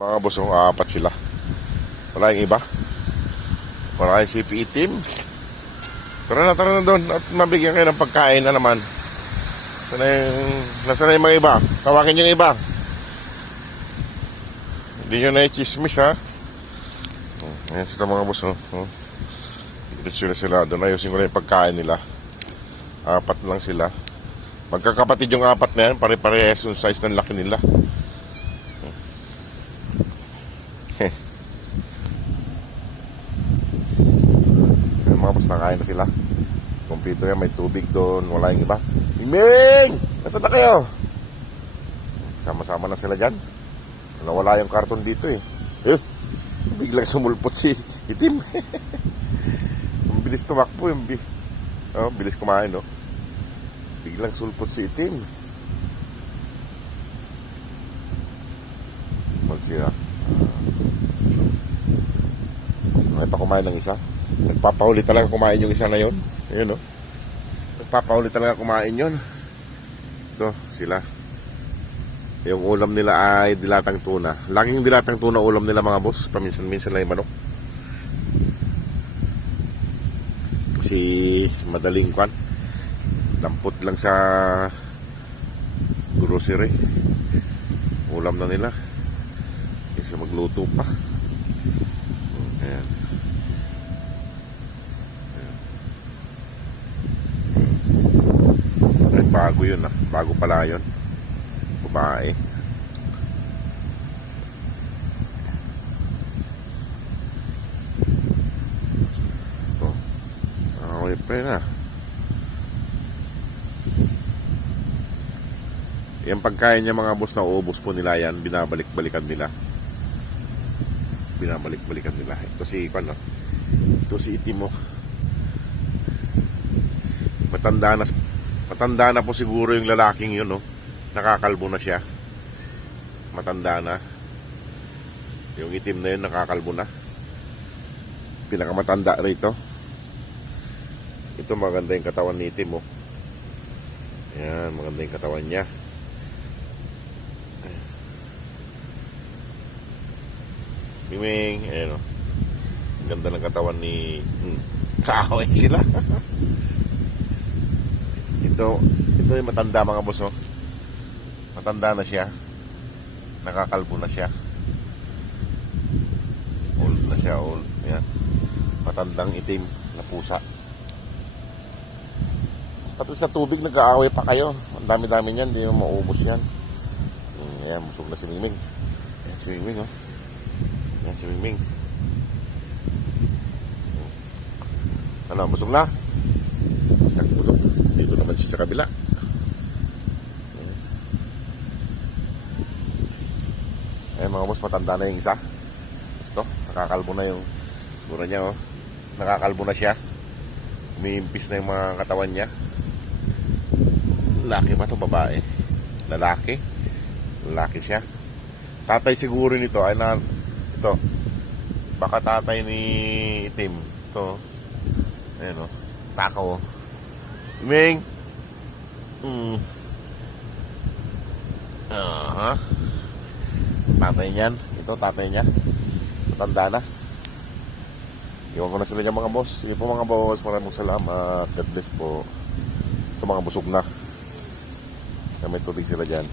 Mga boss, apat sila. Wala yung iba. Wala yung CPE team. Tara na doon at mabigyan kayo ng pagkain na naman. Nasaan na yung mga iba? Tawakin yung iba. Hindi nyo na i-chismis, ha? Ayan sila mga boss. Diretso na sila. Doon ayusin ko na yung pagkain nila. Apat lang sila. Magkakapatid yung apat na yan. Pare-parehas yung size ng laki nila. Mga boss, nakain na sila. Kompleto yan, may tubig doon. Wala yung iba. Ming! Nasaan na kayo? Sama-sama na sila dyan. Nawala yung karton dito eh. Biglang sumulpot si Itim. Ang bilis tumakbo yung bilis kumain, no? Biglang sulpot si Itim. Magsira. May pa kumain ng isa. Nagpapahuli talaga kumain yung isa na yun. Ayun, no? Nagpapahuli talaga kumain yun. Ito, sila. Yung ulam nila ay dilatang tuna. Laging dilatang tuna ulam nila mga boss. Paminsan-minsan lang yung manok. Kasi madaling kwan. Dampot lang sa grocery. Ulam na nila. Kasi magluto pa. Ayan. Ay, bago yun ah. Bago pala yun. Babae. Oh. Okay pa yun ah. Yung pagkain niya mga boss na uubos po nila yan. Binabalik-balikan nila. Binabalik-balikan nila. Ito si Ipan, no? Ito si Itim, mo. Matanda na po siguro yung lalaking yun, no? Nakakalbo na siya. Matanda na. Yung itim na yun, nakakalbo na. Pinakamatanda rito. Ito maganda yung katawan ni Itim, oh. Yan, maganda yung katawan niya. Miming, ayan, oh. Ganda ng katawan ni kaaway sila. Ito yung matanda mga boss, oh. Matanda na siya. Nakakalbo na siya. Old na siya, old. Ayan. Matandang itim na pusa. Pati sa tubig nag-aaway pa kayo. Ang dami-dami niyan, hindi mo maubos yan. Ayan, busog na si Mingming. Ayan si Mingming, oh. Ayan si Mingming. Ano, busog na? Nagbulog. Dito naman siya sa kabila. Eh mga boss, matanda na yung isa. Ito, nakakalbo na yung sura niya, oh. Nakakalbo na siya. Umiimpis na yung mga katawan niya. Lalaki ba ito, babae? Lalaki. Lalaki siya. Tatay siguro nito ay na ito. Baka tatay ni Itim. Ito. Ayan, oh. Takaw, oh. Ming. Tatay niyan. Ito, tatay niya. Matanda na. Iwan ko na sila dyan mga boss. Sige po mga boss. Maraming salamat. God bless po. Ito mga busog na. May tubig sila dyan.